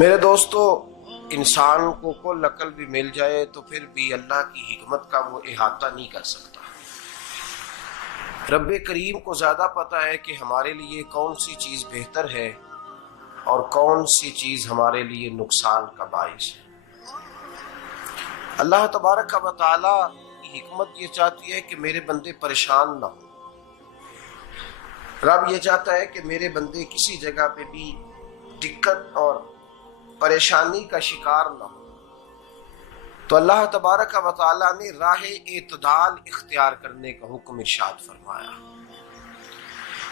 میرے دوستو، انسان کو کل عقل بھی مل جائے تو پھر بھی اللہ کی حکمت کا وہ احاطہ نہیں کر سکتا۔ رب کریم کو زیادہ پتہ ہے کہ ہمارے لیے کون سی چیز بہتر ہے اور کون سی چیز ہمارے لیے نقصان کا باعث ہے۔ اللہ تبارک و تعالی کی حکمت یہ چاہتی ہے کہ میرے بندے پریشان نہ ہوں۔ رب یہ چاہتا ہے کہ میرے بندے کسی جگہ پہ بھی دقت اور پریشانی کا شکار نہ ہو، تو اللہ تبارک و تعالی نے راہ اعتدال اختیار کرنے کا حکم ارشاد فرمایا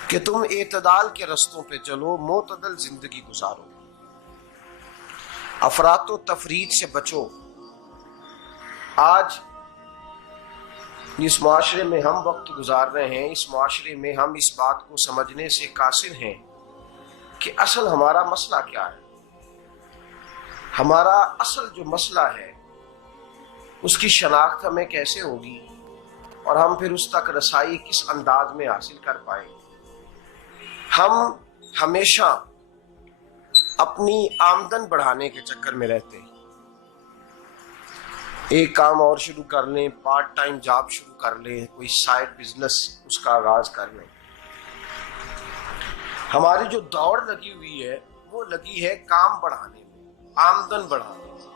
کہ تم اعتدال کے رستوں پہ چلو، معتدل زندگی گزارو، افراط و تفریط سے بچو۔ آج جس معاشرے میں ہم وقت گزار رہے ہیں، اس معاشرے میں ہم اس بات کو سمجھنے سے قاصر ہیں کہ اصل ہمارا مسئلہ کیا ہے۔ ہمارا اصل جو مسئلہ ہے اس کی شناخت ہمیں کیسے ہوگی اور ہم پھر اس تک رسائی کس انداز میں حاصل کر پائیں۔ ہم ہمیشہ اپنی آمدن بڑھانے کے چکر میں رہتے ہیں، ایک کام اور شروع کر لیں، پارٹ ٹائم جاب شروع کر لیں، کوئی سائیڈ بزنس اس کا آغاز کر لیں۔ ہماری جو دوڑ لگی ہوئی ہے وہ لگی ہے کام بڑھانے میں، آمدن بڑھانے میں،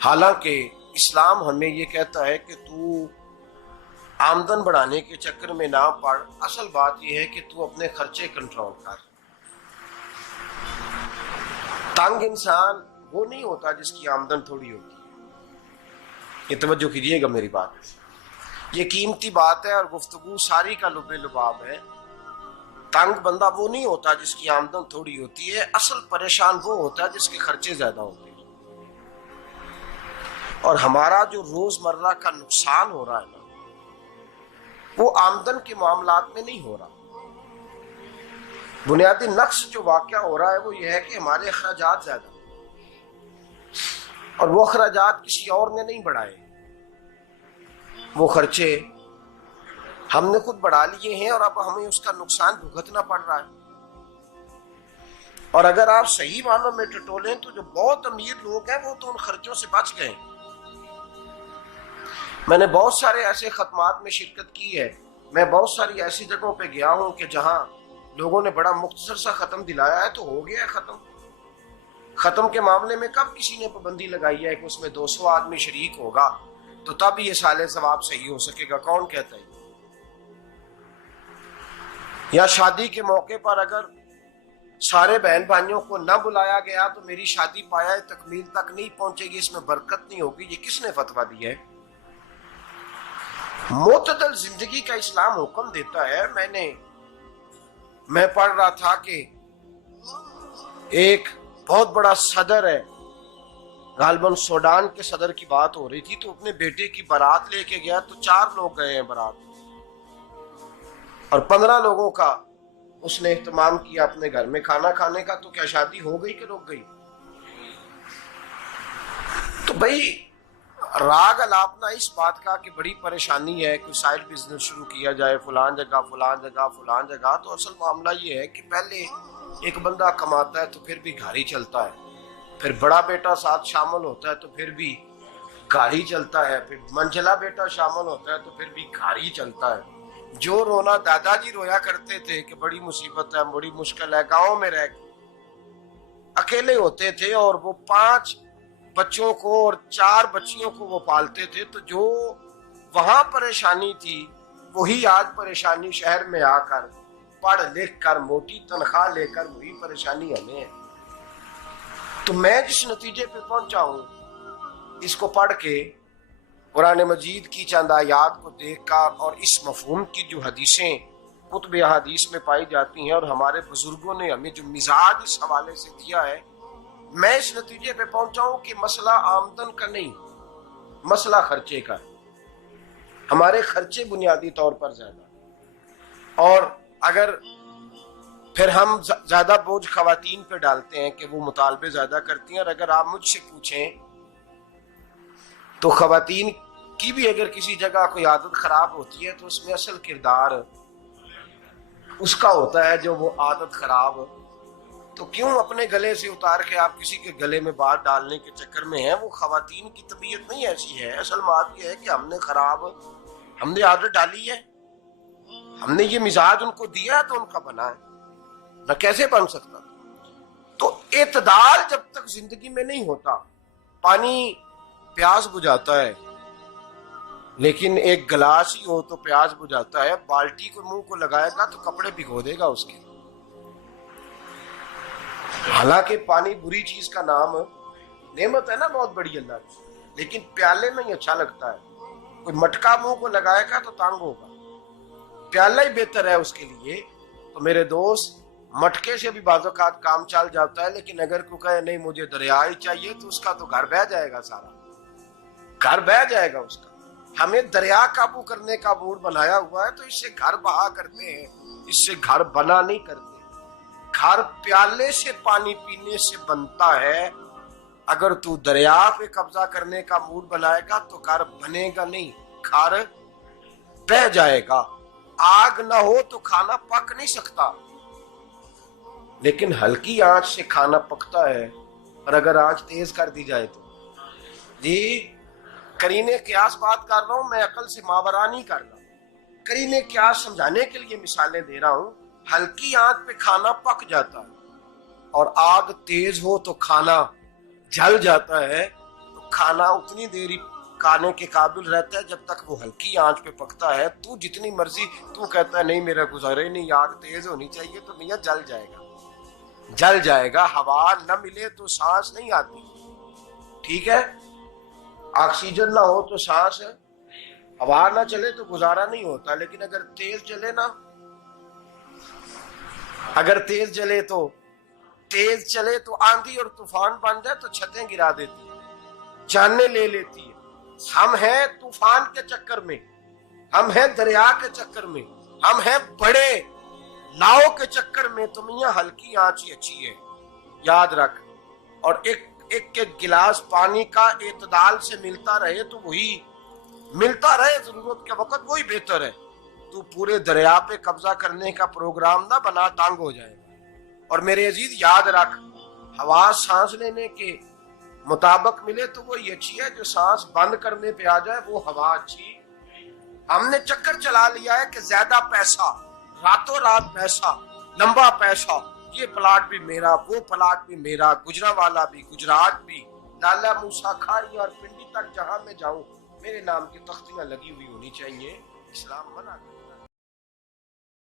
حالانکہ اسلام ہمیں یہ کہتا ہے کہ تو آمدن بڑھانے کے چکر میں نہ پڑ، اصل بات یہ ہے کہ تو اپنے خرچے کنٹرول کر۔ تنگ انسان وہ نہیں ہوتا جس کی آمدن تھوڑی ہوتی ہے، یہ توجہ کیجیے گا میری بات، یہ قیمتی بات ہے اور گفتگو ساری کا لب لباب ہے۔ تنگ بندہ وہ نہیں ہوتا جس کی آمدن تھوڑی ہوتی ہے، اصل پریشان وہ ہوتا ہے جس کے خرچے زیادہ ہوتے ہیں۔ اور ہمارا جو روزمرہ کا نقصان ہو رہا ہے نا، وہ آمدن کے معاملات میں نہیں ہو رہا۔ بنیادی نقص جو واقعہ ہو رہا ہے وہ یہ ہے کہ ہمارے اخراجات زیادہ، اور وہ اخراجات کسی اور نے نہیں بڑھائے، وہ خرچے ہم نے خود بڑھا لیے ہیں اور اب ہمیں اس کا نقصان بھگتنا پڑ رہا ہے۔ اور اگر آپ صحیح معنوں میں ٹٹولیں تو جو بہت امیر لوگ ہیں وہ تو ان خرچوں سے بچ گئے۔ میں نے بہت سارے ایسے ختمات میں شرکت کی ہے، میں بہت ساری ایسی جگہوں پہ گیا ہوں کہ جہاں لوگوں نے بڑا مختصر سا ختم دلایا ہے تو ہو گیا ہے ختم۔ ختم کے معاملے میں کب کسی نے پابندی لگائی ہے کہ اس میں 200 آدمی شریک ہوگا تو تب یہ سال ثواب صحیح ہو سکے گا؟ کون کہتا ہے؟ یا شادی کے موقع پر اگر سارے بہن بھائیوں کو نہ بلایا گیا تو میری شادی پایا تکمیل تک نہیں پہنچے گی، اس میں برکت نہیں ہوگی، یہ کس نے فتویٰ دیا ہے؟ معتدل زندگی کا اسلام حکم دیتا ہے۔ میں پڑھ رہا تھا کہ ایک بہت بڑا صدر ہے، غالباً سوڈان کے صدر کی بات ہو رہی تھی، تو اپنے بیٹے کی بارات لے کے گیا تو 4 لوگ گئے ہیں بارات، اور 15 لوگوں کا اس نے اہتمام کیا اپنے گھر میں کھانا کھانے کا، تو کیا شادی ہو گئی کہ رک گئی؟ تو بھئی راگ الاپنا اس بات کا کہ بڑی پریشانی ہے، کوئی سائیڈ بزنس شروع کیا جائے فلان جگہ فلان جگہ فلان جگہ، تو اصل معاملہ یہ ہے کہ پہلے ایک بندہ کماتا ہے تو پھر بھی گھر ہی چلتا ہے، پھر بڑا بیٹا ساتھ شامل ہوتا ہے تو پھر بھی گھر ہی چلتا ہے، پھر منجلا بیٹا شامل ہوتا ہے تو پھر بھی گھر ہی چلتا ہے۔ جو رونا دادا جی رویا کرتے تھے کہ بڑی مصیبت ہے، بڑی مشکل ہے، گاؤں میں رہ اکیلے ہوتے تھے اور وہ 5 بچوں کو اور 4 بچیوں کو وہ پالتے تھے، تو جو وہاں پریشانی تھی وہی آج پریشانی شہر میں آ کر پڑھ لکھ کر موٹی تنخواہ لے کر وہی پریشانی ہمیں ہے۔ تو میں جس نتیجے پہ پہنچا ہوں اس کو پڑھ کے، قرآن مجید کی چند آیات کو دیکھ کر اور اس مفہوم کی جو حدیثیں کتب احادیث میں پائی جاتی ہیں اور ہمارے بزرگوں نے ہمیں جو مزاج اس حوالے سے دیا ہے، میں اس نتیجے پہ پہنچا ہوں کہ مسئلہ آمدن کا نہیں، مسئلہ خرچے کا ہے۔ ہمارے خرچے بنیادی طور پر زیادہ، اور اگر پھر ہم زیادہ بوجھ خواتین پہ ڈالتے ہیں کہ وہ مطالبے زیادہ کرتی ہیں، اور اگر آپ مجھ سے پوچھیں تو خواتین کی بھی اگر کسی جگہ کوئی عادت خراب ہوتی ہے تو اس میں اصل کردار اس کا ہوتا ہے جو وہ عادت خراب تو کیوں اپنے گلے سے اتار کے آپ کسی کے گلے میں بات ڈالنے کے چکر میں ہیں؟ وہ خواتین کی طبیعت نہیں ایسی ہے. اصل بات یہ ہے کہ ہم نے عادت ڈالی ہے، ہم نے یہ مزاج ان کو دیا ہے تو ان کا بنا ہے، نہ کیسے بن سکتا. تو اعتدال جب تک زندگی میں نہیں ہوتا، پانی پیاس بجھاتا ہے لیکن ایک گلاس ہی ہو تو پیاس بجھاتا ہے، بالٹی کو منہ کو لگائے گا تو کپڑے بھگو دے گا اس کے. حالانکہ پانی بری چیز کا نام نعمت ہے نا بہت بڑی اللہ کی، لیکن پیالے میں ہی اچھا لگتا ہے. کوئی مٹکا منہ کو لگائے گا تو تانگ ہوگا، پیالہ ہی بہتر ہے اس کے لیے. تو میرے دوست، مٹکے سے بھی بعض اوقات کام چل جاتا ہے، لیکن اگر کوئی کہے نہیں مجھے دریا ہی چاہیے تو اس کا تو گھر بہ جائے گا، سارا گھر بہ جائے گا اس کا. ہمیں دریا قابو کرنے کا موڈ بنایا ہوا ہے تو اس سے گھر بہا کرتے ہیں، اس سے گھر بنا نہیں کرتے. گھر پیالے سے پانی پینے سے بنتا ہے. اگر تو دریا پہ قبضہ کرنے کا موڈ بنائے گا تو گھر بنے گا نہیں، گھر بہ جائے گا. آگ نہ ہو تو کھانا پک نہیں سکتا، لیکن ہلکی آنچ سے کھانا پکتا ہے. اور اگر آنچ تیز کر دی جائے تو جی قرینے قیاس بات کر رہا ہوں، میں عقل سے ماورا نہیں کر رہا. قرینے قیاس سمجھانے کے لیے مثالیں دے رہا ہوں. ہلکی آنچ پہ کھانا پک جاتا ہے اور آگ تیز ہو تو کھانا جل جاتا ہے. تو کھانا اتنی دیر کھانے کے قابل رہتا ہے جب تک وہ ہلکی آنچ پہ پکتا ہے. تو جتنی مرضی تو کہتا ہے نہیں میرا گزارے نہیں، آگ تیز ہونی چاہیے، تو میاں جل جائے گا، جل جائے گا. ہوا نہ ملے تو سانس نہیں آتی، ٹھیک ہے؟ آکسیجن نہ ہو تو سانس، ہوا نہ چلے تو گزارا نہیں ہوتا. لیکن اگر تیز چلے نا، اگر تیز چلے تو آندھی اور طوفان بن جائے تو چھتیں گرا دیتی ہے، جانیں لے لیتی ہے. ہم ہیں طوفان کے چکر میں، ہم ہیں دریا کے چکر میں، ہم ہیں بڑے لاؤ کے چکر میں. تو میاں ہلکی آنچ ہی اچھی ہے، یاد رکھ. اور ایک گلاس پانی کا اعتدال سے ملتا رہے تو وہی ملتا رہے، ضرورت کے وقت وہی بہتر ہے. تو پورے دریا پہ قبضہ کرنے کا پروگرام نہ بنا، تانگ ہو جائے گا. اور میرے عزیز یاد رکھ، ہوا سانس لینے کے مطابق ملے تو وہ یہ اچھی ہے، جو سانس بند کرنے پہ آ جائے وہ ہوا اچھی. ہم نے چکر چلا لیا ہے کہ زیادہ پیسہ، راتوں رات پیسہ، لمبا پیسہ، یہ پلاٹ بھی میرا، وہ پلاٹ بھی میرا، گجرانوالا بھی، گجرات بھی، لالا موسیٰ کھاری اور پنڈی تک جہاں میں جاؤں میرے نام کی تختیاں لگی ہوئی ہونی چاہیے. اسلام منع